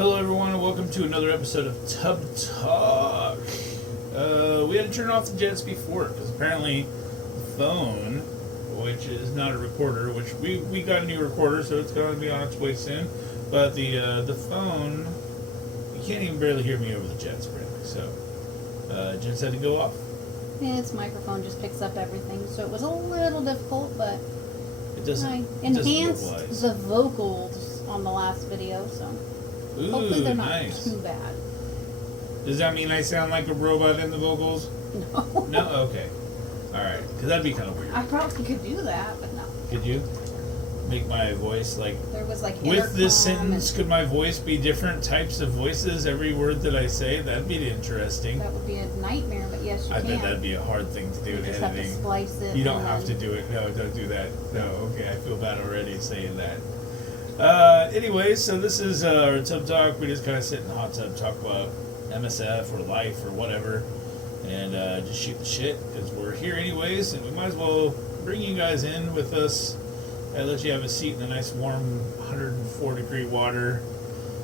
Hello everyone and welcome to another episode of Tub Talk. We had to turn off the jets before because apparently the phone, which is not a recorder, which we got a new recorder so it's going to be on its way soon, but the phone, you can't even barely hear me over the jets apparently, so jets had to go off. Yeah, its microphone just picks up everything, so it was a little difficult, but It doesn't I vocalize. enhanced the vocals on the last video, so hopefully Ooh, they're not nice. too bad. Does that mean I sound like a robot in the vocals? No. No? Okay. Alright, because that'd be kind of weird. I probably could do that, but no. Could you make my voice like... There was like With this intercom sentence, could my voice be different types of voices every word that I say? That'd be interesting. That would be a nightmare, but yes, you I can. bet that'd be a hard thing to do You in just have to editing. splice it. You don't and have to then- do it. No, don't do that. No, okay, I feel bad already saying that. Anyway, so this is our Tub Talk. We just kind of sit in the hot tub, talk about MSF or life or whatever, and just shoot the shit because we're here anyways, and we might as well bring you guys in with us. I let you have a seat in the nice warm 104-degree water.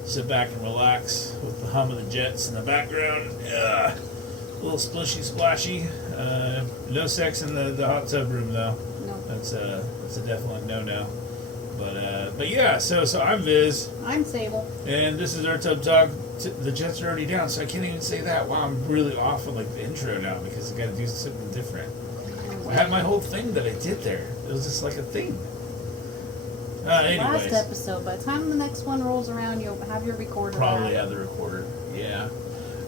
Sit back and relax with the hum of the jets in the background. A little splishy splashy. No sex in the hot tub room though. No. That's a definite no. But yeah, so I'm Viz, I'm Sable. and this is our Tub Talk. The jets are already down, so I can't even say that. Wow, I'm really off of like the intro now because I got to do something different. I had my whole thing that I did there. It was just like a thing. Anyways, Last episode. By the time the next one rolls around, you'll have your recorder. probably back. have the recorder. Yeah,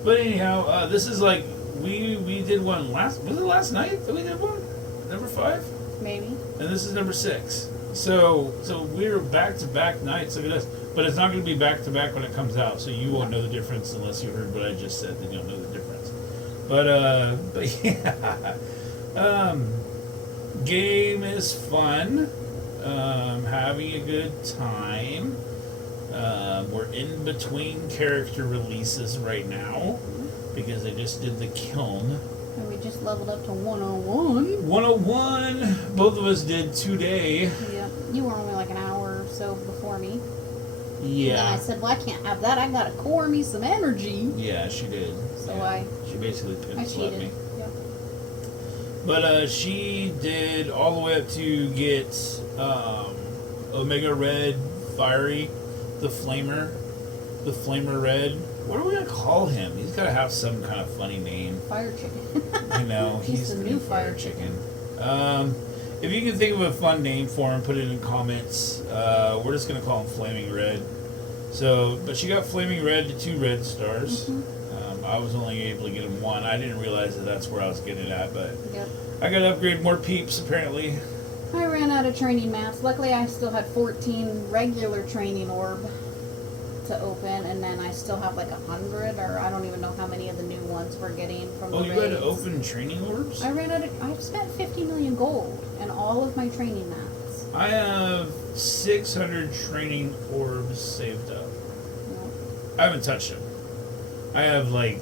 but anyhow, this is like we did one last. Was it last night that we did one? Number 5. Maybe. And this is number 6. So we're back-to-back nights. Look at this. But it's not going to be back-to-back when it comes out, so you won't know the difference unless you heard what I just said. Then you'll know the difference. But yeah. Game is fun. Having a good time. We're in between character releases right now because I just did the kiln. And we just leveled up to 101. 101. Both of us did today. Yeah, you were only like an hour or so before me. Yeah. And then I said, well, I can't have that. I gotta core me some energy. Yeah, she did. So yeah. She basically I couldn't sweat cheated. me. Yeah. But she did all the way up to get Omega Red Fiery, the Flamer Red. What are we gonna call him? He's gotta have some kind of funny name. Fire chicken. I know, He's the the new fire chicken. If you can think of a fun name for him, put it in comments. We're just gonna call him Flaming Red. So, but she got Flaming Red to 2 red stars. Mm-hmm. I was only able to get him 1. I didn't realize that's where I was getting it at, but Yep. I got to upgrade more peeps apparently. I ran out of training mats. Luckily, I still had 14 regular training orb to open, and then I still have like 100, or I don't even know how many of the new ones we're getting from Oh, the you had to raids. open training orbs? I ran out of. I've spent 50 million gold in all of my training mats. I have 600 training orbs saved up. No. I haven't touched them. I have like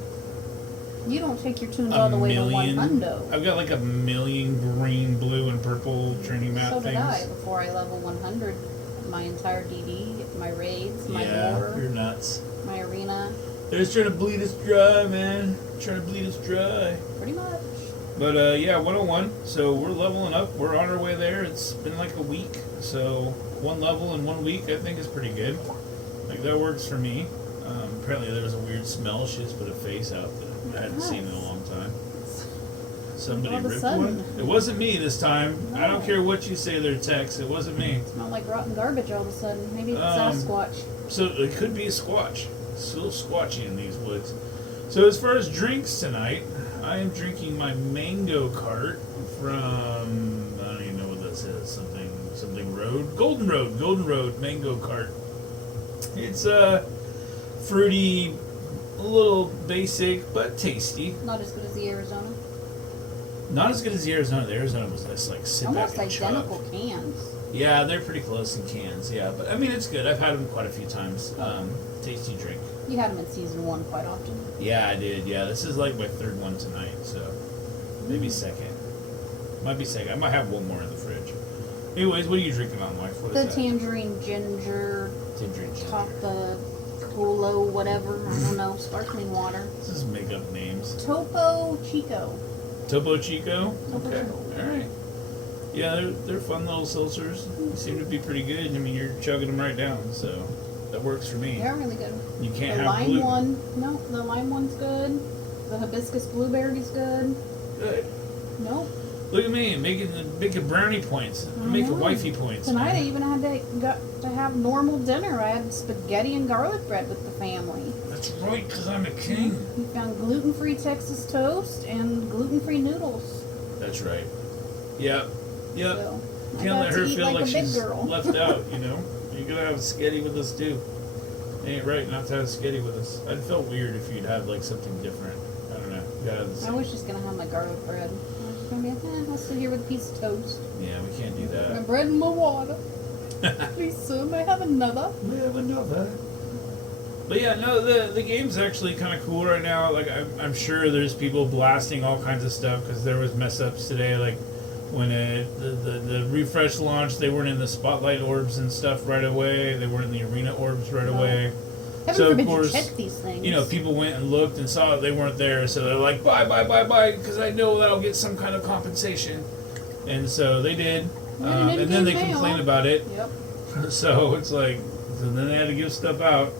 You don't take your tunes a all the way million. to 100. I've got like a million green, blue, and purple training mat So things. did I before I level 100. My entire DD, my raids, my Yeah, lore, you're nuts. my arena, They're just trying to bleed us dry, man. Trying to bleed us dry. pretty much. But yeah, 101. So we're leveling up. We're on our way there. It's been like a week. So 1 level in 1 week, I think, is pretty good. Like that works for me. Apparently there was a weird smell. She just put a face out that I hadn't seen in a long time. Somebody All of a ripped sudden. one. It wasn't me this time. I don't No. care what you say there, Tex. It wasn't me. Smell like rotten garbage all of a sudden. Maybe it's Sasquatch. So it could be a squatch. It's a little squatchy in these woods. So as far as drinks tonight, I am drinking my mango cart from, I don't even know what this is, something road, Golden Road mango cart. It's fruity, a little basic, but tasty. Not as good as the Arizona. Not as good as the Arizona. The Arizona was just like sit Almost back and chug. identical cans. Yeah, they're pretty close in cans, yeah. But I mean, it's good. I've had them quite a few times. Tasty drink. You had them in season 1 quite often. Yeah, I did. Yeah, this is like my 3rd one tonight, so maybe 2nd. Might be 2nd. I might have 1 more in the fridge. Anyways, what are you drinking on, wife? What The is that? tangerine ginger Tangerine ginger. top the Polo whatever. I don't know. Sparkling water. Let's just make up names. Topo Chico. Topo Chico? Topo Okay. Chico. Alright. Yeah, they're fun little seltzers. They seem to be pretty good. I mean, you're chugging them right down, so that works for me. They're really good. You can't The have lime gluten. one, no, the lime one's good. The hibiscus blueberry's good. Good. Nope. Look at me making brownie points, I making know. wifey points. Tonight I man. even had to have normal dinner. I had spaghetti and garlic bread with the family. That's right, because I'm a king. We found gluten-free Texas toast and gluten-free noodles. That's right. Yep. Yep. So I Can't got let to her eat feel like like a big she's girl. left out, you know? You're going to have sketty with us, too. It ain't right not to have sketty with us. I'd feel weird if you'd have, like, something different. I don't know. You gotta have the I same. was just gonna have my garlic bread. I was just gonna be like, I'll sit here with a piece of toast. Yeah, we can't do My that. bread and my water. Please, sir, may I have another? We have another. But yeah, no, the game's actually kind of cool right now. Like, I'm sure there's people blasting all kinds of stuff because there was mess ups today. Like, when the refresh launched, they weren't in the spotlight orbs and stuff right away. They weren't in the arena orbs right No. away. Heaven So, of forbid course, you check these things. You know, people went and looked and saw that they weren't there, so they're like, buy, because I know that I'll get some kind of compensation. And so they did. Yeah, you didn't And then they get mail. complained about it. Yep. So it's like, so then they had to give stuff out.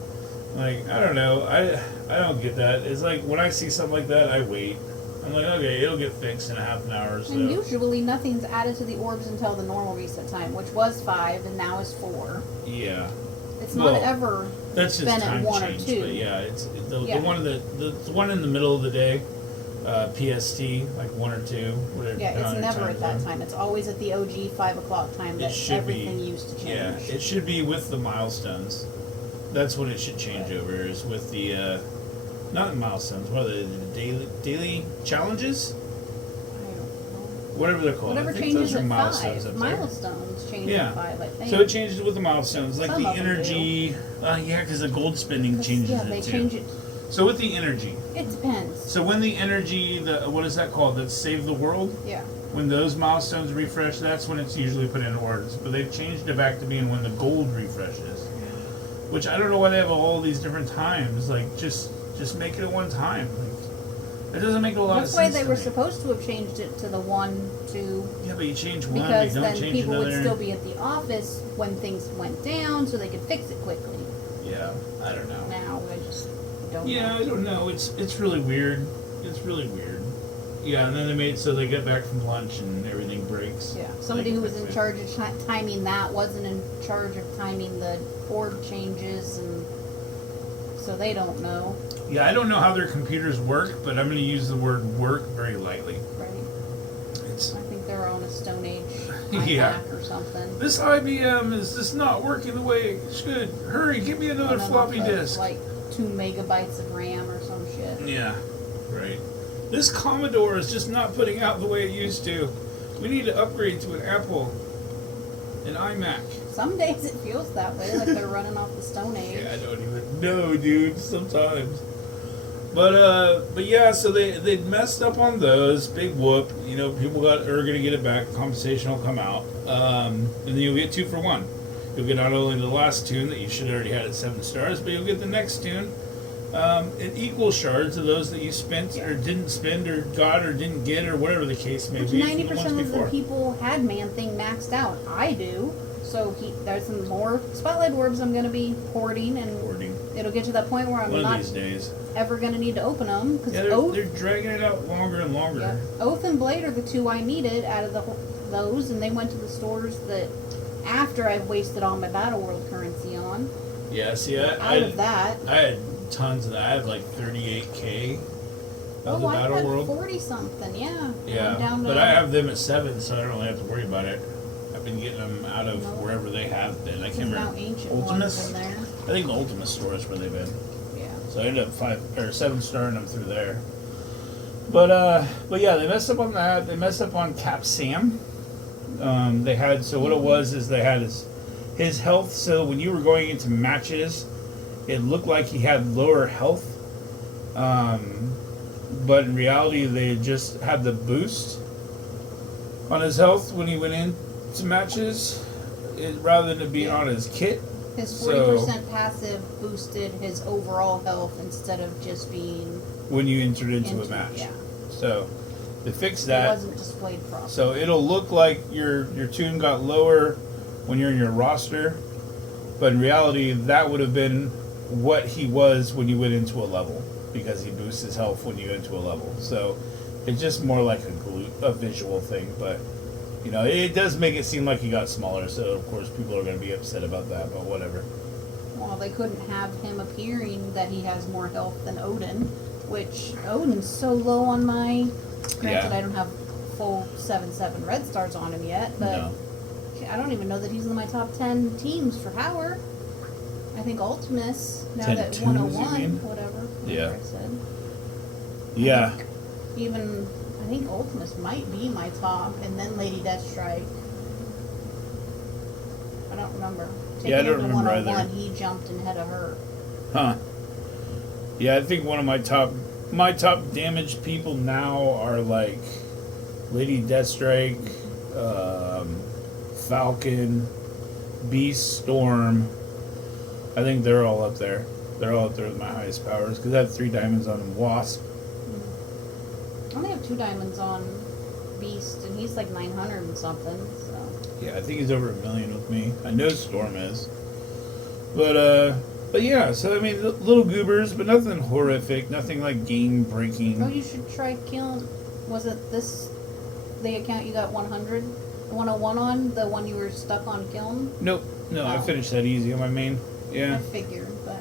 Like, I don't know. I don't get that. It's like, when I see something like that, I wait. I'm like, okay, it'll get fixed in a half an hour or so. And usually nothing's added to the orbs until the normal reset time, which was 5 and now is 4. Yeah. It's not Well, ever That's just been time at 1 change, or 2. but yeah, it's the Yeah. one the one in the middle of the day, PST, like 1 or 2, whatever. Yeah, depending on it's your never time at that zone. time. It's always at the OG 5 o'clock time It that should everything be. used to change. Yeah, it should be with the milestones. That's what it should change over. Is with the not the milestones. What are they? The daily challenges? I don't know. Whatever they're called. Whatever I think changes those are at milestones 5. up there. Milestones change Yeah. at 5, I think. So it changes with the milestones, like Some the of them energy. Yeah, because the gold spending changes Yeah, it they too. change it. So with the energy. It depends. So when the energy, what is that called? That Save the World. Yeah. When those milestones refresh, that's when it's usually put in orders. But they've changed it back to being when the gold refreshes. Which I don't know why they have all these different times. Like, just make it at one time. Like, it doesn't make a lot That's of why sense they to were me. supposed to have changed it to the 1, 2, Yeah, but you change one, but because you don't then change people another. would still be at the office when things went down, so they could fix it quickly. Yeah, I don't know. Now I just don't Yeah, know. I don't know. It's really weird. It's really weird. Yeah, and then they made it so they get back from lunch and everything breaks. Yeah, somebody They who can was fix in it. charge of timing that wasn't in charge of timing the orb changes, and so they don't know, Yeah, I don't know how their computers work, but I'm going to use the word work very lightly. right? It's I think they're on a Stone Age Yeah. iMac or something. this IBM is just not working the way it should. Hurry, give me another On them floppy off of, disk. like 2 megabytes of RAM or some shit. Yeah, right. This Commodore is just not putting out the way it used to. We need to upgrade to an Apple, an iMac. Some days it feels that way, like they're running off the Stone Age. Yeah, I don't even know, dude. Sometimes, but yeah. So they messed up on those. Big whoop. You know, people are gonna get it back. Compensation will come out, and then you'll get 2 for 1. You'll get not only the last tune that you should have already had at 7 stars, but you'll get the next tune. An equal shard to those that you spent or didn't spend or got or didn't get or whatever the case may Which be. from the 90% ones of the before. people had Man-Thing maxed out. I do. So there's some more Spotlight Orbs I'm going to be hoarding, and Hoarding. it'll get to that point where I'm One of not these days. ever going to need to open them. Because Yeah, they're dragging it out longer and longer. yeah, Oath and Blade are the 2 I needed out of those, and they went to the stores that after I've wasted all my Battle World currency on. Yeah, see, Out of that, I had tons of that. I had like 38K of the I Battle had World. 40 something, yeah. Yeah, I'm down to, but I have them at 7, so I don't really have to worry about it. I've been getting them out of No. wherever they have been. I can't there's now remember. ancient Ultimus? ones in there. I think the Ultimate store is where they've been. Yeah. So I ended up 5 or 7 starring them through there. But yeah, they messed up on that. They messed up on Cap Sam. They had what it was is they had his health. So when you were going into matches, it looked like he had lower health. But in reality, they just had the boost on his health when he went into matches, rather than it being on his kit. His So 40% passive boosted his overall health instead of just being when you entered into a match. Yeah. So they fixed It that. wasn't displayed properly. So it'll look like your tune got lower when you're in your roster, but in reality, that would have been what he was when you went into a level, because he boosts his health when you go into a level. So it's just more like a visual thing, but you know, it does make it seem like he got smaller. So of course, people are going to be upset about that, but whatever. Well, they couldn't have him appearing that he has more health than Odin, which Odin's so low on my. Granted, Yeah. I don't have full 7/7 red stars on him yet, but No. I don't even know that he's in my top 10 teams for power. I think Ultimus, now 10 that tunes, you 101, mean? whatever Yeah. I said. Yeah. I think Ultimus might be my top, and then Lady Deathstrike. I don't remember. Yeah, I don't him to remember 101, either. he jumped ahead of her. Huh. Yeah, I think one of my top damage people now are like Lady Deathstrike, Falcon, Beast, Storm. I think they're all up there. They're all up there with my highest powers because I have 3 diamonds on them. Wasp. I only have 2 diamonds on Beast, and he's like 900 and something, so. Yeah, I think he's over 1 million with me. I know Storm is. But yeah, so I mean, little goobers, but nothing horrific, nothing like game breaking. Oh, you should try killing. Was it the account you got 100, 101 on? The one you were stuck on killing? Nope, no, I Oh. finished that easy on my main. Yeah. I figured, but.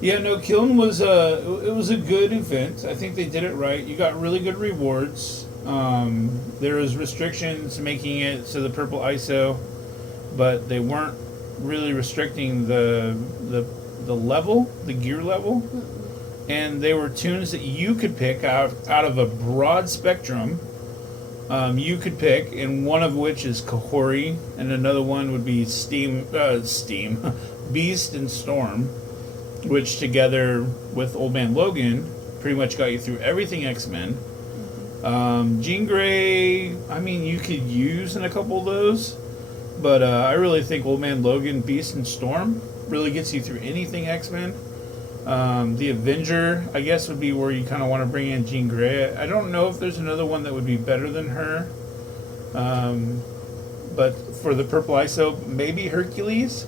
Yeah, no, Kiln was it was a good event. I think they did it right. You got really good rewards. There was restrictions making it so the purple ISO, but they weren't really restricting the level, the gear level, and they were tunes that you could pick out of a broad spectrum. You could pick, and one of which is Kahori, and another one would be Steam, Beast and Storm, which together with Old Man Logan pretty much got you through everything X-Men. Jean Grey, I mean, you could use in a couple of those, but I really think Old Man Logan, Beast, and Storm really gets you through anything X-Men. The Avenger, I guess, would be where you kind of want to bring in Jean Grey. I don't know if there's another one that would be better than her. But for the purple ISO, maybe Hercules.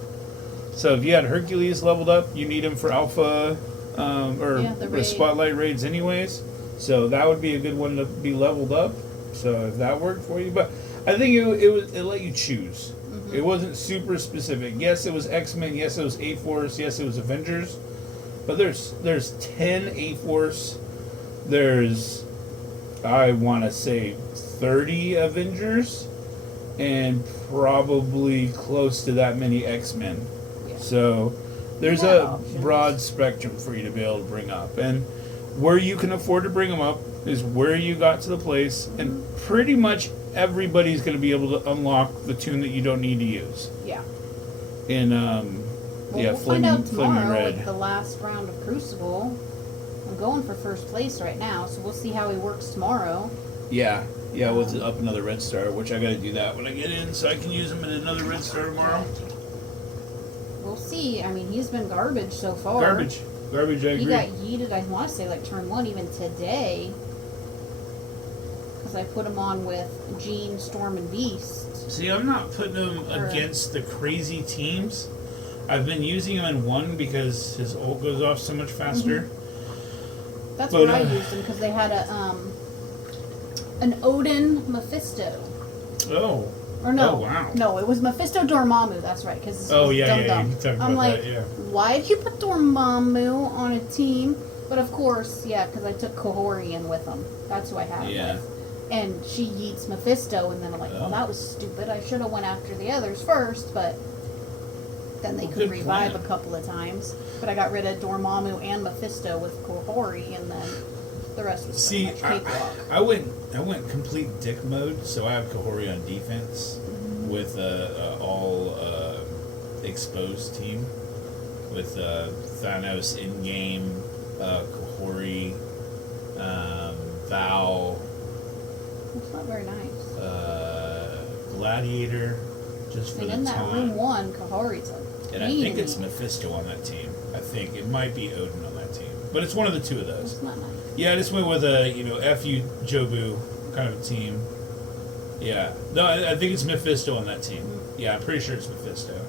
So if you had Hercules leveled up, you need him for alpha the or raid. spotlight raids anyways. So that would be a good one to be leveled up. So if that worked for you, but I think it let you choose. It wasn't super specific. Yes, it was X-Men. Yes, it was A-Force. Yes, it was Avengers. But there's 10 A-Force. There's, I want to say, 30 Avengers, and probably close to that many X-Men. Yeah. So there's Yeah, a options. broad spectrum for you to be able to bring up. And where you can afford to bring them up is where you got to the place, and pretty much everybody's going to be able to unlock the tune that you don't need to use. Yeah. In Well, yeah, we'll find out Flaming tomorrow Red. with the last round of Crucible. I'm going for first place right now, so we'll see how he works tomorrow. Yeah, with up another red star, which I got to do that when I get in, so I can use him in another red star tomorrow. We'll see. I mean, he's been garbage so far. Garbage. I agree. He got yeeted, I want to say, like turn 1 even today. Because I put him on with Jean, Storm, and Beast. See, I'm not putting him against the crazy teams. I've been using him in 1 because his ult goes off so much faster. That's But, where I used him, because they had an Odin Mephisto. Oh. Or no. Oh, wow. No, it was Mephisto Dormammu, that's right. Cause Oh, yeah, Dum yeah, Dum. you can talk I'm about like, that, yeah. why did you put Dormammu on a team? But of course, yeah, because I took Kahori in with him. That's who I had him Yeah. with. And she yeets Mephisto, and then I'm like, well, Oh. that was stupid. I should have went after the others first, but then they Well, could good revive plan. a couple of times. But I got rid of Dormammu and Mephisto with Kahori, and then the rest was See, pretty much cakewalk. I went complete dick mode, so I have Kahori on defense with all exposed team with Thanos in game, Kahori, Val, It's not very nice. Gladiator, just for And the in that time. room 1, Kahori's a And I think it's Mephisto on that team. I think it might be Odin on that team, but it's one of the two of those. It's not nice. Yeah, I just went with a F.U. Jobu kind of a team. Yeah, no, I think it's Mephisto on that team. Yeah, I'm pretty sure it's Mephisto.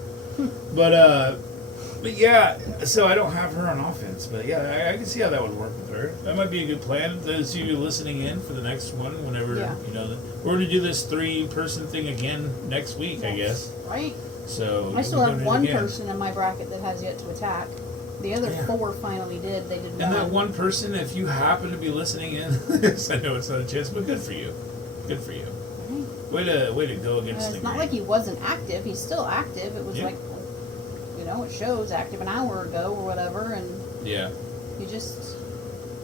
But yeah, so I don't have her on offense. But yeah, I can see how that would work with her. That might be a good plan. Those of you listening in for the next one, whenever we're going to do this 3-person thing again next week, I guess. Right. So I still have one person in my bracket that has yet to attack. The other 4 finally did. They did one. And that one person, if you happen to be listening in, I know it's not a chance, but good for you. Good for you. Way to go against the It's not like he wasn't active. He's still active. It was like, it shows active an hour ago or whatever, and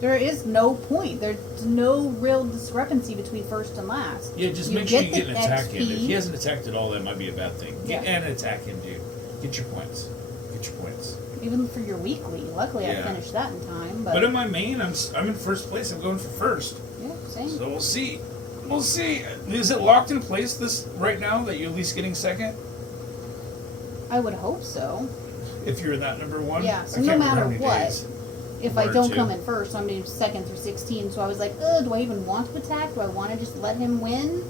there is no point. There's no real discrepancy between first and last. Yeah, just make sure you get an attack in. If he hasn't attacked at all, that might be a bad thing. Get an attack in, dude. Get your points. Get your points. Even for your weekly. Luckily, I finished that in time. But in my main, I'm in first place. I'm going for first. Yeah, same. So we'll see. We'll see. Is it locked in place this right now that you're at least getting second? I would hope so. If you're in that number 1? Yeah, so no matter what, days. if I don't come in first, I'm doing second through 16. So I was like, do I even want to attack? Do I want to just let him win?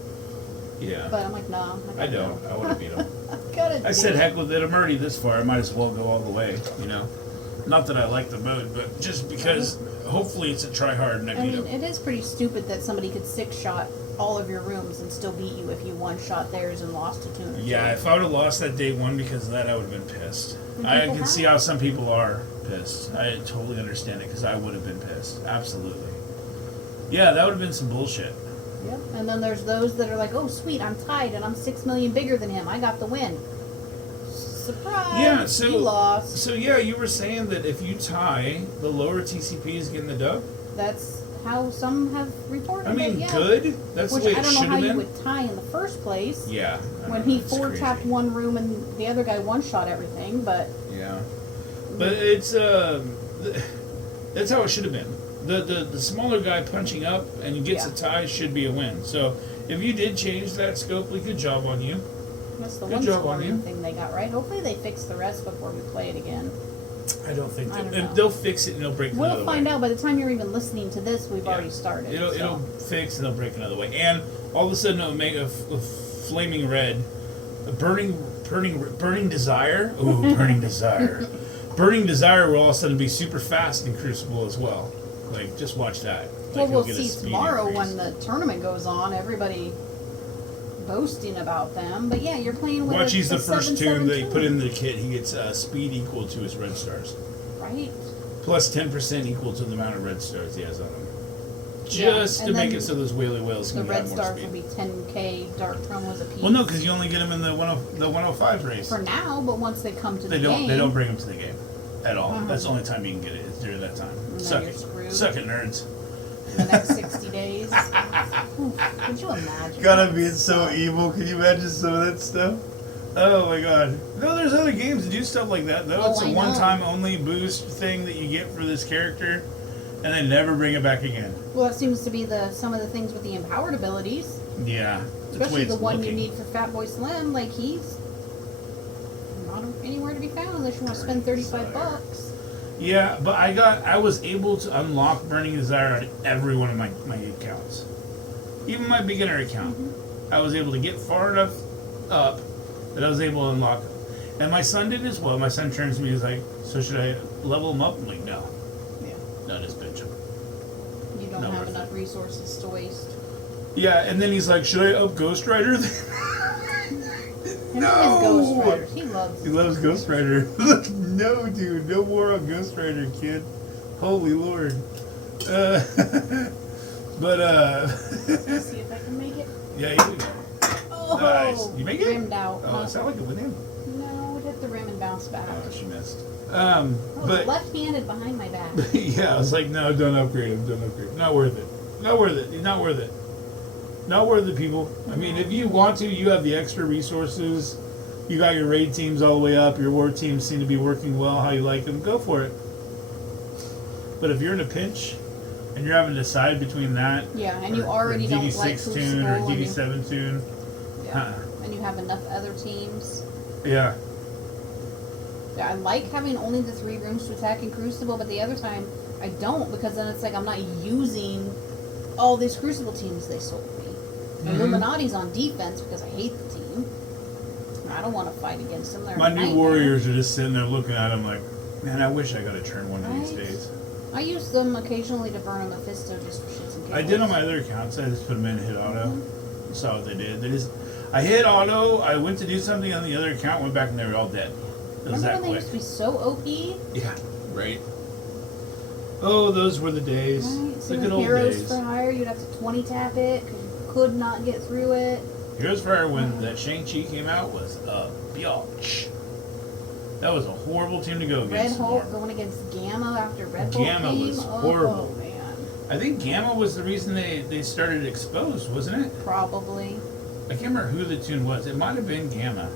Yeah. But I'm like, no. I don't. I want to beat him. I said, heck with it. I'm already this far. I might as well go all the way, Not that I like the mode, but just because hopefully it's a try hard and I beat him. It is pretty stupid that somebody could 6-shot all of your rooms and still beat you if you 1-shot theirs and lost to 2. Yeah, if I would have lost that day 1 because of that, I would have been pissed. I can see how some people are pissed. I totally understand it because I would have been pissed. Absolutely. Yeah, that would have been some bullshit. Yep. And then there's those that are like, oh, sweet, I'm tied and I'm 6 million bigger than him. I got the win. Surprise! Yeah, so you lost. So yeah, you were saying that if you tie, the lower TCP is getting the dub. That's how some have reported. I mean, it, good. That's Which the way it I don't know should how have you been. would tie in the first place. Yeah. When he 4-tapped one room and the other guy 1-shot everything, but yeah, but it's that's how it should have been. The smaller guy punching up and he gets a tie should be a win. So if you did change that, Scopely, good job on you. That's the one scoring thing they got right. Hopefully they fix the rest before we play it again. I don't think they'll fix it and they'll break it another way. We'll find out by the time you're even listening to this. We've already started. It'll fix and they'll break another way. And all of a sudden it'll make a flaming red, a burning desire. Ooh, burning desire. Burning desire will all of a sudden be super fast in Crucible as well. Like, just watch that. Well, we'll see tomorrow when the tournament goes on. Everybody boasting about them, but yeah, you're playing with. Watch, he's the first tune they put in the kit. He gets speed equal to his red stars. Right. Plus 10% equal to the amount of red stars he has on him. Just to make it so those whaley whales can have more speed. The red stars will be 10k dark promos apiece. Well, no, because you only get them in the 105 race. For now, but once they come to the game. They don't bring them to the game at all. That's the only time you can get it, is during that time. Suck it, nerds. In the next 60 days. Could you imagine? Gotta be so evil. Can you imagine some of that stuff? Oh my god. No, there's other games that do stuff like that, though. It's a one-time only boost thing that you get for this character, and they never bring it back again. Well, it seems to be some of the things with the empowered abilities. Yeah. Especially the one you need for Fatboy Slim. Like, he's not anywhere to be found unless you want to spend $35. Yeah, but I was able to unlock Burning Desire on every one of my accounts. Even my beginner account. I was able to get far enough up that I was able to unlock it. And my son did as well. My son turns to me and is like, so should I level him up? I'm like, no. Yeah. No, just bitch him. You don't have enough resources to waste. Yeah, and then he's like, should I up Ghost Rider? No! Ghost Rider. He loves Ghost Rider. No, dude. No more on Ghost Rider, kid. Holy Lord. Let's see if I can make it. Yeah, you do. Oh, nice. You make it? Rimmed out. Oh, it sounded like it went in. No, it hit the rim and bounced back. Oh, she missed. But left-handed behind my back. Yeah, I was like, no, don't upgrade him. Don't upgrade him. Not worth it. Not worth it. Not worth it. Not worth it, people. I mean, if you want to, you have the extra resources. You got your raid teams all the way up. Your war teams seem to be working well how you like them. Go for it. But if you're in a pinch and you're having to decide between that, and you already don't like DD6 tune or DD7 tune, and you have enough other teams. Yeah. I like having only the 3 rooms to attack in Crucible, but the other time I don't, because then it's like I'm not using all these Crucible teams they sold me. Illuminati's on defense because I hate the team. I don't want to fight against them. They're My a new nightmare. warriors are just sitting there looking at them like, man, I wish I got a turn one of these Right. days. I use them occasionally to burn a Mephisto just for shits and giggles. I did on my other accounts. I just put them in, hit auto. Saw what they did. I hit auto. I went to do something on the other account. Went back and they were all dead. It was Remember that when they quick. used to be so OP? Yeah, right. Oh, those were the days. Right? So The with good old Heroes days. for Hire, you'd have to 20 tap it because you could not get through it. Heroes for Hire when that Shang-Chi came out was a biatch. That was a horrible team to go Red against. Hulk going against Gamma after Red Hulk Gamma came. was Oh, horrible. man. I think Gamma was the reason they started Exposed, wasn't it? Probably. I can't remember who the tune was. It might have been Gamma.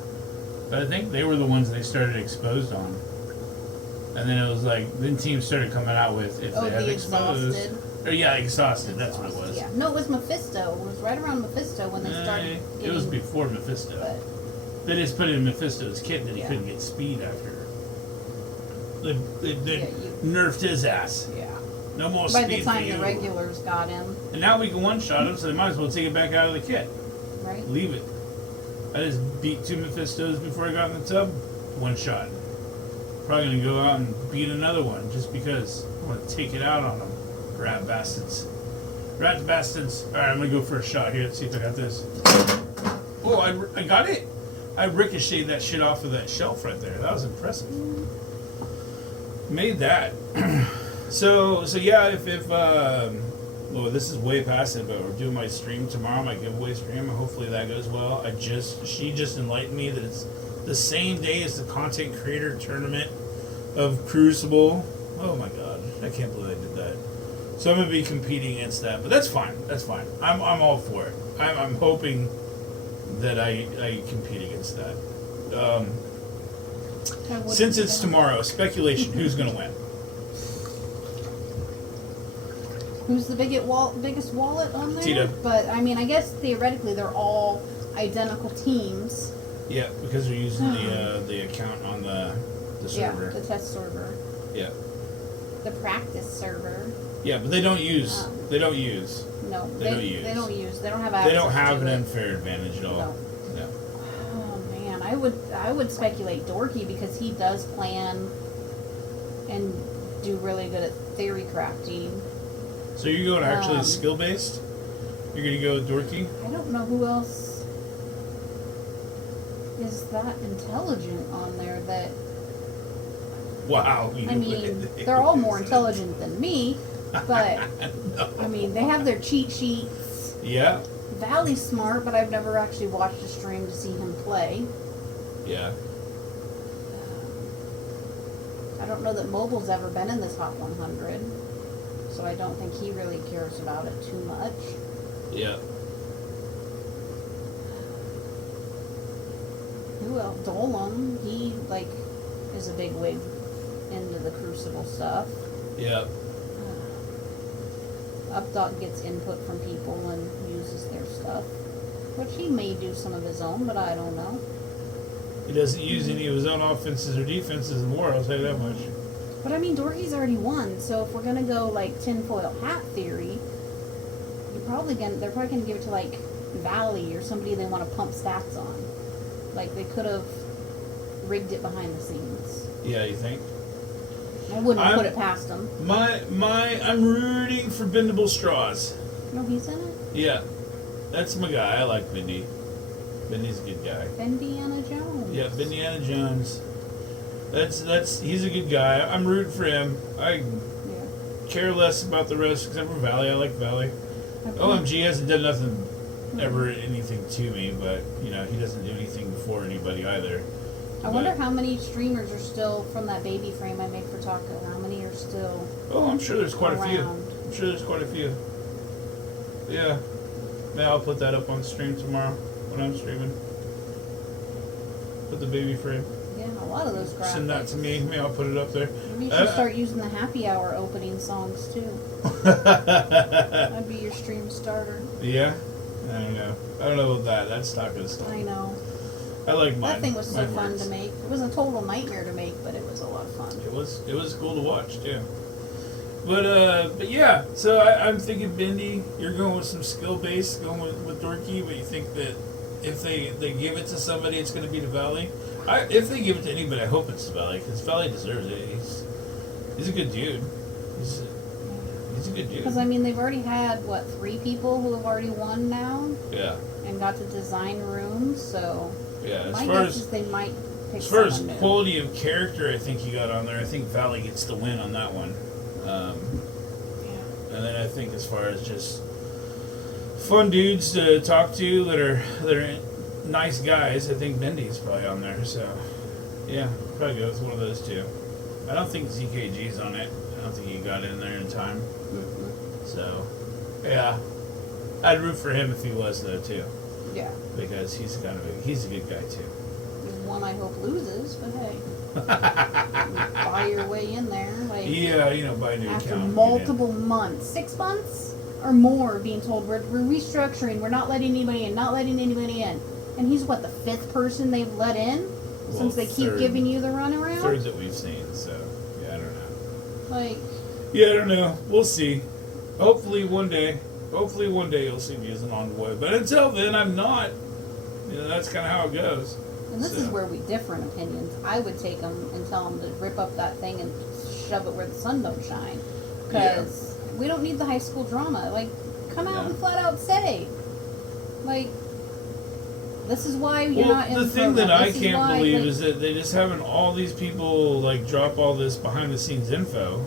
But I think they were the ones they started Exposed on. And then it was like, then teams started coming out with if Oh, they have the Exposed. Exhausted. Or yeah, Exhausted, that's what it was. Yeah. No, it was Mephisto. It was right around Mephisto when they started It was getting- before Mephisto. But They just put it in Mephisto's kit that he Yeah. couldn't get speed after. They Yeah, nerfed his ass. yeah. No more By speed the time for you. the regulars got him, And now we can one-shot him, so they might as well take it back out of the kit. right? Leave it. I just beat 2 Mephistos before I got in the tub. One shot. Probably gonna go out and beat another one just because I want to take it out on them. Rat bastards. Rat bastards. Alright, I'm gonna go for a shot here. Let's see if I got this. Oh, I got it. I ricocheted that shit off of that shelf right there. That was impressive. Made that. So yeah, if well, this is way past it, but we're doing my stream tomorrow, my giveaway stream. Hopefully that goes well. She just enlightened me that it's the same day as the content creator tournament of Crucible. Oh my god, I can't believe I did that. So I'm gonna be competing against that, but that's fine. That's fine. I'm all for it. I'm hoping that I compete against that. I wouldn't Since it's say. tomorrow, speculation: who's gonna win? Who's the biggest wallet on there? Tita. But I mean, I guess theoretically they're all identical teams. Yeah, because they're using the account on the server. Yeah, the test server, Yeah. the practice server. Yeah, but they don't use. Um, They don't use. No, They don't use. They don't use. They don't have access. They don't have to an it. unfair advantage at all. No. No. Oh man, I would speculate Dorky because he does plan and do really good at theory crafting. So you're going actually Um, skill based? You're gonna go with Dorky? I don't know who else is that intelligent on there that Wow. I mean, they're all more intelligent than me, but I mean, they have their cheat sheets. Yeah. Valley's smart, but I've never actually watched a stream to see him play. Yeah. I don't know that Mobile's ever been in the top 100, so I don't think he really cares about it too much. Yeah. Who else? Dolan, he is a big wig into the Crucible stuff. Yeah. Updot gets input from people and uses their stuff, which he may do some of his own, but I don't know. He doesn't use any of his own offenses or defenses in war, I'll say that much. But I mean, Dorky's already won, so if we're gonna go like tinfoil hat theory, they're probably gonna give it to like Valley or somebody they want to pump stats on. Like they could have rigged it behind the scenes. Yeah, you think? I wouldn't put it past them. I'm rooting for Bendable Straws. No, he's in it. Yeah. That's my guy. I like Bendy. Bendy's a good guy. Indiana Jones. Yeah, Indiana Jones. He's a good guy. I'm rooting for him. I Yeah. care less about the rest except for Valley. I like Valley. OMG hasn't done nothing anything to me, but he doesn't do anything for anybody either. I wonder how many streamers are still from that baby frame I made for Taco. How many are still Oh, I'm sure there's quite a few. around? I'm sure there's quite a few. Yeah. Maybe I'll put that up on stream tomorrow when I'm streaming. Put the baby frame. Yeah, a lot of those graphics. Send that to me. Maybe I'll put it up there. Maybe you should start using the happy hour opening songs too. That'd be your stream starter. Yeah? I don't know. I don't know about that. That's taco stuff. I know. I like mine. That thing was so Mine fun works. to make. It was a total nightmare to make, but it was a lot of fun. It was cool to watch too. But yeah, so I'm thinking Bendy, you're going with some skill base, going with Dorky, but you think that if they give it to somebody, it's going to be to Valley. If they give it to anybody, I hope it's to Valley, because Valley deserves it. He's a good dude. He's a good dude. Because I mean, they've already had 3 people who have already won now, Yeah, and got to design rooms. So yeah. my guess is they might pick As far as someone new. quality of character, I think he got on there. I think Valley gets the win on that one. And then I think as far as just fun dudes to talk to that are nice guys, I think Bendy's probably on there. So yeah, probably go with one of those two. I don't think ZKG's on it. I don't think he got in there in time. Mm-hmm. So yeah, I'd root for him if he was though too, Yeah, because he's a good guy too. there's one I hope loses, but hey, buy your way in there. Like Yeah, buy a new after account. multiple months, 6 months or more, being told we're restructuring, we're not letting anybody in, and he's the 5th person they've let in since they keep third. giving you the runaround. Third that we've seen, so yeah, I don't know. Like, Yeah, I don't know. We'll see. Hopefully one day you'll see me as an envoy. But until then, I'm not. That's kind of how it goes. and this is where we differ in opinions. I would take them and tell them to rip up that thing and shove it where the sun don't shine, because we don't need the high school drama. Like, come out and flat out say, like, this is why you're not in the thing that program. I This is can't why, believe like, is that they just having all these people drop all this behind the scenes info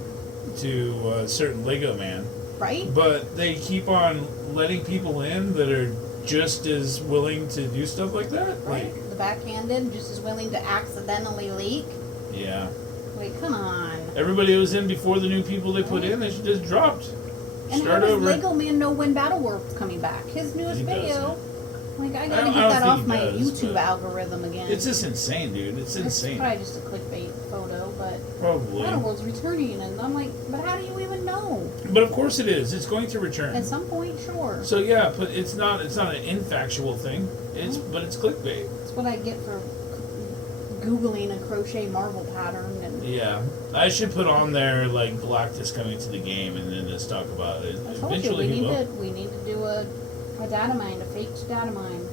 to a certain Lego man, right? but they keep on letting people in that are just as willing to do stuff like that. Right. The backhanded, just as willing to accidentally leak. Yeah. Like, come on. Everybody that was in before the new people they put in, they should just dropped. And Start how does over. Lego Man know when Battle World's coming back? His newest He video. doesn't. Like, I I gotta don't get that think off he my does, YouTube but algorithm again. It's just insane, dude. It's It's insane. probably just a clickbait photo, but Probably. Battle World's returning, and I'm like, but how do you even know? But of course it is. It's going to return. At some point, sure. So yeah, but it's not an infactual thing. But it's clickbait. That's what I get for Googling a crochet marble pattern. And Yeah. I should put on there Galactus coming to the game and then just talk about it. I told you, Eventually he will. we need to do a data mine, a faked data mine.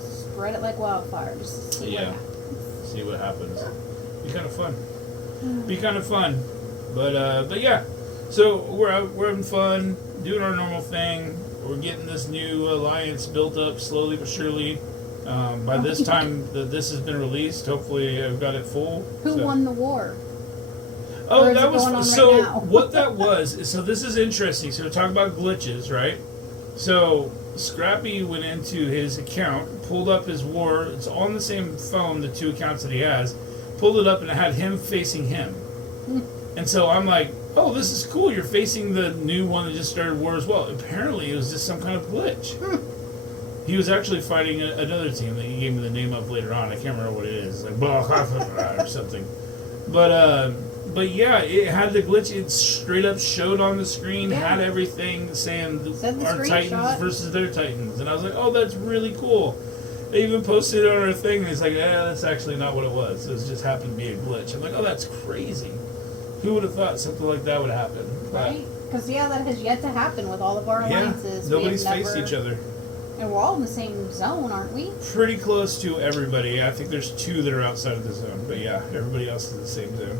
Spread it like wildfire, just to see what Yeah. happens. See what happens. Be kind of fun. Be kind of fun. But yeah. So we're having fun, doing our normal thing. We're getting this new alliance built up slowly but surely. By this time that this has been released, hopefully I've got it full. Who won the war? Oh, Or is that it was going on so. right now? What that was. So this is interesting. So we're talking about glitches, right? So Scrappy went into his account, pulled up his war. It's on the same phone, the 2 accounts that he has. Pulled it up and it had him facing him. And so I'm like, oh, this is cool. You're facing the new one that just started war as well. Apparently, it was just some kind of glitch. He was actually fighting another team that he gave me the name of later on. I can't remember what it is, like blah, blah, blah, blah, or something. But yeah, it had the glitch. It straight up showed on the screen, Yeah. had everything saying Said the our Titans screenshot. versus their Titans, and I was like, oh, that's really cool. They even posted it on our thing, and he's like, that's actually not what it was. It was just happened to be a glitch. I'm like, oh, that's crazy. Who would have thought something like that would happen? Right? Because, that has yet to happen with all of our Yeah, alliances. nobody's We've faced never- each other. And we're all in the same zone, aren't we? Pretty close to everybody. I think there's 2 that are outside of the zone, but yeah, everybody else is in the same zone.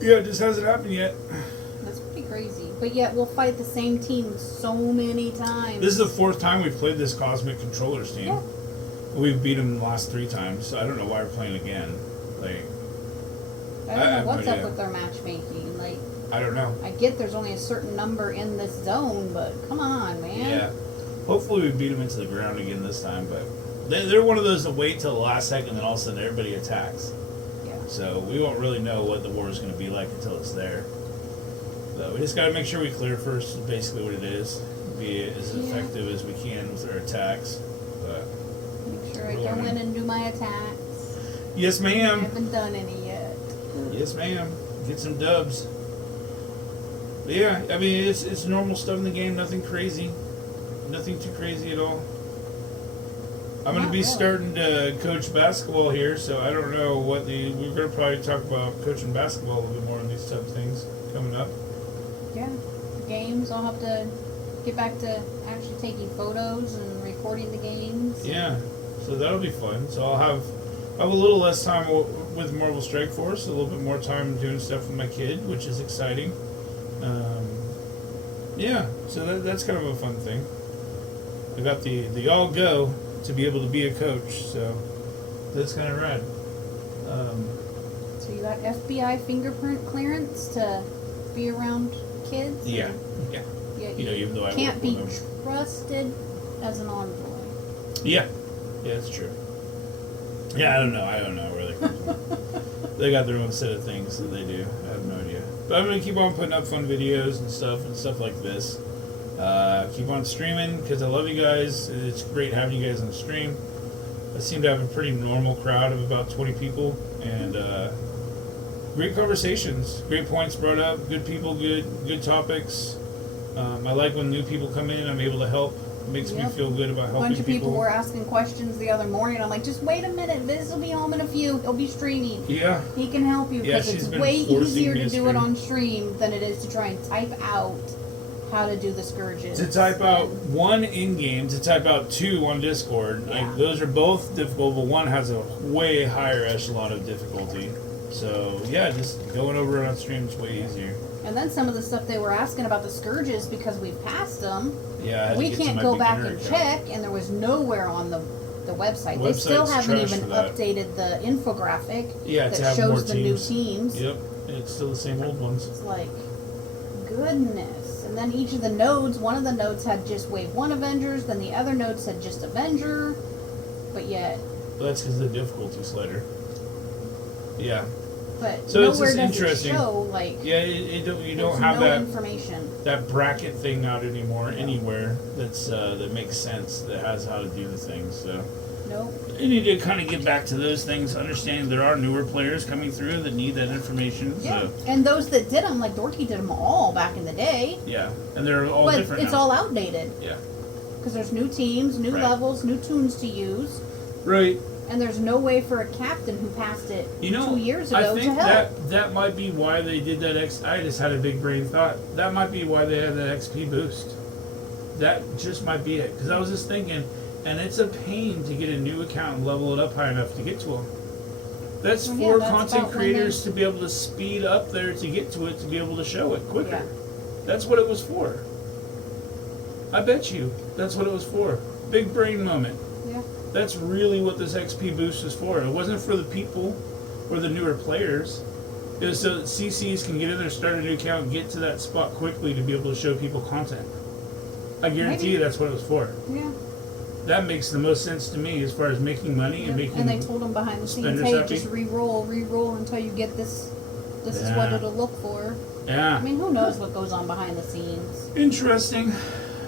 Yeah, it just hasn't happened yet. That's pretty crazy. But yet we'll fight the same team so many times. This is the 4th time we've played this Cosmic Controllers team. Yeah. We've beat them the last 3 times, so I don't know why we're playing again. I don't I know have what's no up idea. with their matchmaking. Like, I don't know. I get there's only a certain number in this zone, but come on, man. Yeah. Hopefully we beat them into the ground again this time, but they're one of those that wait till the last second and all of a sudden everybody attacks. Yeah. So we won't really know what the war is going to be like until it's there. But we just got to make sure we clear first, is basically what it is. Be as effective as we can with our attacks. But Make sure I We're go learning. in and do my attacks. yes, I ma'am. haven't done any yet. Yes, ma'am. Get some dubs. But yeah, I mean, it's normal stuff in the game. Nothing crazy. Nothing too crazy at all. I'm going to Not be really. starting to coach basketball here, so I don't know what we're going to probably talk about coaching basketball a little bit more on these type of things coming up. Yeah. Games, I'll have to get back to actually taking photos and recording the games. Yeah, so that'll be fun. So I'll have a little less time with Marvel Strike Force, a little bit more time doing stuff with my kid, which is exciting. Yeah, so that's kind of a fun thing. I got the all go to be able to be a coach, so that's kind of rad. So you got FBI fingerprint clearance to be around kids? Yeah. Yeah, You know, even though I can't work be with them. trusted as an envoy. Yeah, it's true. Yeah, I don't know where they come from. They got their own set of things that they do. I have no idea. But I'm going to keep on putting up fun videos and stuff like this. Keep on streaming because I love you guys. It's great having you guys on the stream. I seem to have a pretty normal crowd of about 20 people. And great conversations. Great points brought up. Good people, good topics. I like when new people come in. I'm able to help. It makes me feel good about helping A bunch of people people. were asking questions the other morning. I'm like, just wait a minute. Viz will be home in a few. He'll be streaming. Yeah. He can help you Yeah, because she's it's been way forcing easier me to to do it stream. on stream than it is to try and type out how to do the scourges. To type out one in game, to type out two on Discord. Yeah. Like, those are both difficult, but one has a way higher echelon of difficulty. So yeah, just going over it on stream is way easier. And then some of the stuff they were asking about the scourges because we've passed them. Yeah, I had to We get to can't my go back beginner and account. check, and there was nowhere on the website. The They still website's haven't trash even for that. updated the infographic Yeah, to that have more shows the new teams. teams. Yep, it's still the same old ones. It's like, goodness. And then each of the nodes, one of the nodes had just Wave 1 Avengers, then the other node said just Avenger, but yet, But that's because of the difficulty slider. Yeah. but So it's nowhere just does it interesting. show, like, Yeah, you don't there's have no that information. that bracket thing out anymore anywhere that's that makes sense, that has how to do the things. So Nope. you need to kind of get back to those things, understanding there are newer players coming through that need that information. Yeah. So And those that did them, like Dorky did them all back in the day, yeah, and they're all but different it's now. all outdated. Yeah. Because there's new teams, new Right. levels, new tunes to use, Right. and there's no way for a captain who passed it You know, 2 years I ago to think help. that might be why they did that I just had a big brain thought. That might be why they had that XP boost. That just might be it. Because I was just thinking, and it's a pain to get a new account and level it up high enough to get to them. That's Well, for yeah, that's content about when creators to be able to speed up there to get to it, to be able to show it quicker. Yeah. That's what it was for. I bet you that's what it was for. Big brain moment. Yeah. That's really what this XP boost is for. It wasn't for the people or the newer players. It was so that CCs can get in there, start a new account, get to that spot quickly to be able to show people content. I guarantee you that's what it was for. Yeah. That makes the most sense to me as far as making money and Yep. making. And they told them behind the scenes, spenders hey, happy. just re-roll until you get this. This is what Yeah. it'll look for. Yeah. I mean, who knows what goes on behind the scenes? Interesting.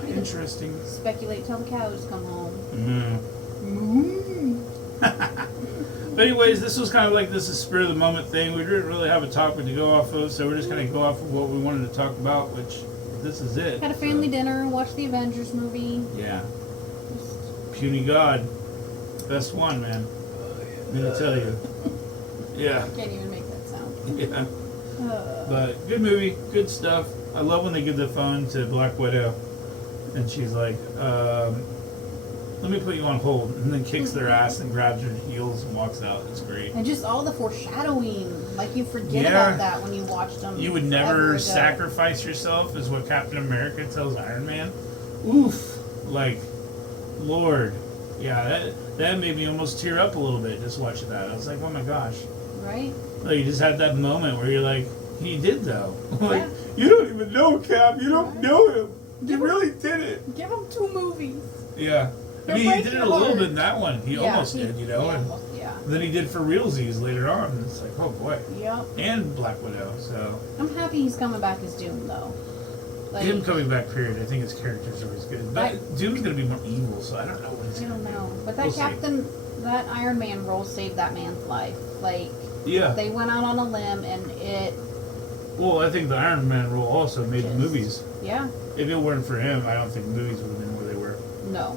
Interesting. Speculate till the cows come home. Mm. But anyways, this was kind of like this is spur of the moment thing. We didn't really have a topic to go off of, so we're just going to go off of what we wanted to talk about, which this is it. Had a family dinner, watched the Avengers movie. Yeah. Puny God. Best one, man. I'm going to tell you. Yeah. Can't even make that sound. Yeah. But good movie, good stuff. I love when they give the phone to Black Widow and she's like, let me put you on hold, and then kicks their ass and grabs her heels and walks out. It's great. And just all the foreshadowing, like you forget Yeah. about that when you watch them. You would forever never ago. sacrifice yourself, is what Captain America tells Iron Man. Oof. Like, Lord. Yeah, that made me almost tear up a little bit just watching that. I was like, oh my gosh. Right? Like, you just had that moment where you're like, he did though. Like, Yeah. you don't even know Cap. You don't Right. know him. You Give him- really did it. Give them 2 movies. Yeah. I They're mean, he breaking did it your a little heart. bit in that one. He almost did, you know. He And almost, yeah. then he did for realsies later on. And it's like, oh boy. Yep. And Black Widow. So I'm happy he's coming back as Doom, though. Like, him coming back, period. I think his character's always good. But Doom's gonna be more evil, so I don't know what he's I gonna don't do. know. But that We'll see. that Iron Man role saved that man's life. Like, Yeah. they went out on a limb and it, Well, I think the Iron Man role also made the Just- movies. yeah, If it weren't for him, I don't think the movies would have been where they were. no.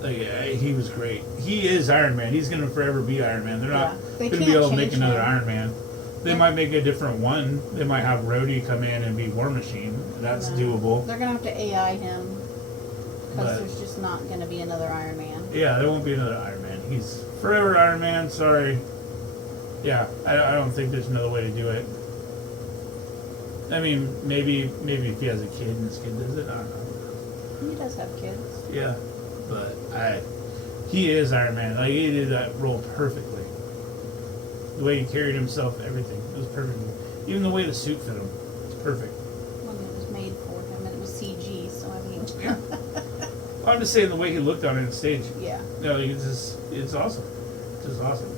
Like, he was great. He is Iron Man. He's going to forever be Iron Man. They're not They going to be can't able to make change another him. Iron Man. They might make a different one. They might have Rhodey come in and be War Machine. That's No. doable. They're gonna have to AI him But- because there's just not gonna be another Iron Man. Yeah, there won't be another Iron Man. He's forever Iron Man. Sorry. Yeah, I don't think there's another way to do it. I mean, maybe if he has a kid and his kid does it, I don't know. He does have kids. Yeah, but he is Iron Man. Like, he did that role perfectly. The way he carried himself, everything, it was perfect. Even the way the suit fit him, it's perfect. Well, it was made for him, and it was CG. So I mean, Yeah. I'm just saying the way he looked on it on stage. yeah. No, it's awesome. It's just awesome.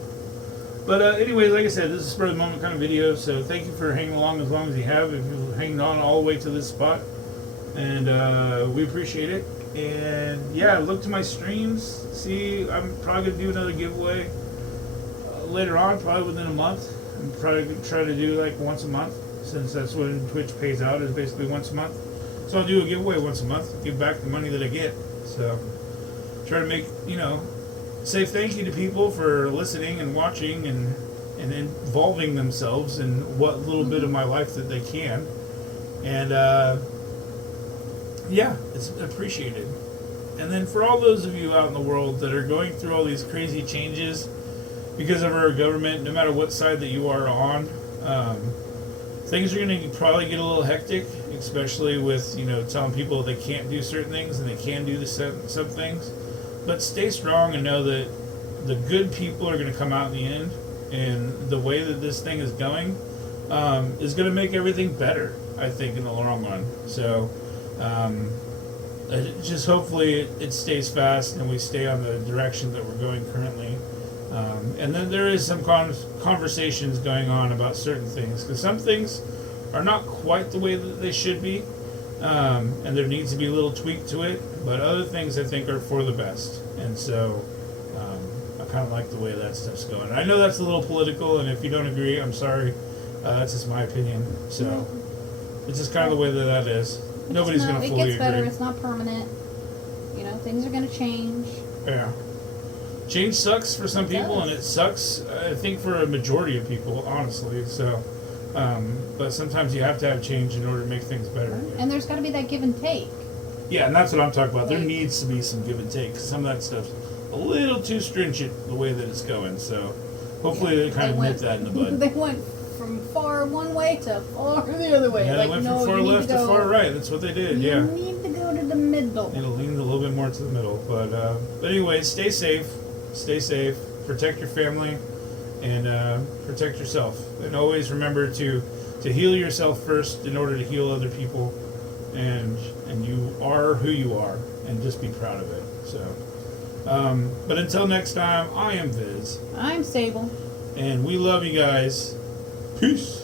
But anyways, like I said, this is a spur of the moment kind of video, so thank you for hanging along as long as you have. If you're hanging on all the way to this spot, and we appreciate it. And yeah, look to my streams. See, I'm probably gonna do another giveaway later on, probably within a month. I'm probably gonna try to do like once a month, since that's when Twitch pays out, is basically once a month. So I'll do a giveaway once a month, give back the money that I get. So try to make, say thank you to people for listening and watching and involving themselves in what little bit of my life that they can. And yeah, it's appreciated. And then for all those of you out in the world that are going through all these crazy changes because of our government, no matter what side that you are on, things are going to probably get a little hectic, especially with, telling people they can't do certain things and they can do some things. But stay strong and know that the good people are going to come out in the end, and the way that this thing is going is going to make everything better, I think, in the long run. So just hopefully it stays fast and we stay on the direction that we're going currently. And then there is some conversations going on about certain things, because some things are not quite the way that they should be, and there needs to be a little tweak to it, but other things I think are for the best. And so I kind of like the way that stuff's going. I know that's a little political, and if you don't agree, I'm sorry. That's just my opinion. So it's just kind of the way that is. Nobody's going to fully It gets better. agree. It's not permanent. Things are going to change. Yeah. Change sucks for some It people, does. and it sucks, I think, for a majority of people, honestly. So, but sometimes you have to have change in order to make things better. And there's got to be that give and take. Yeah, and that's what I'm talking about. There Like- needs to be some give and take. 'Cause some of that stuff's a little too stringent the way that it's going. So, hopefully they kind of nip that in the bud. They went from far one way to far the other way. Yeah, like, they went no, from far you need left to go, far right. That's what they did. You Yeah. need to go to the middle. It'll lean a little bit more to the middle. But anyways, stay safe. Stay safe. Protect your family, and protect yourself. And always remember to heal yourself first in order to heal other people. And you are who you are, and just be proud of it. So, but until next time, I am Viz, I'm Sable. and we love you guys. Peace.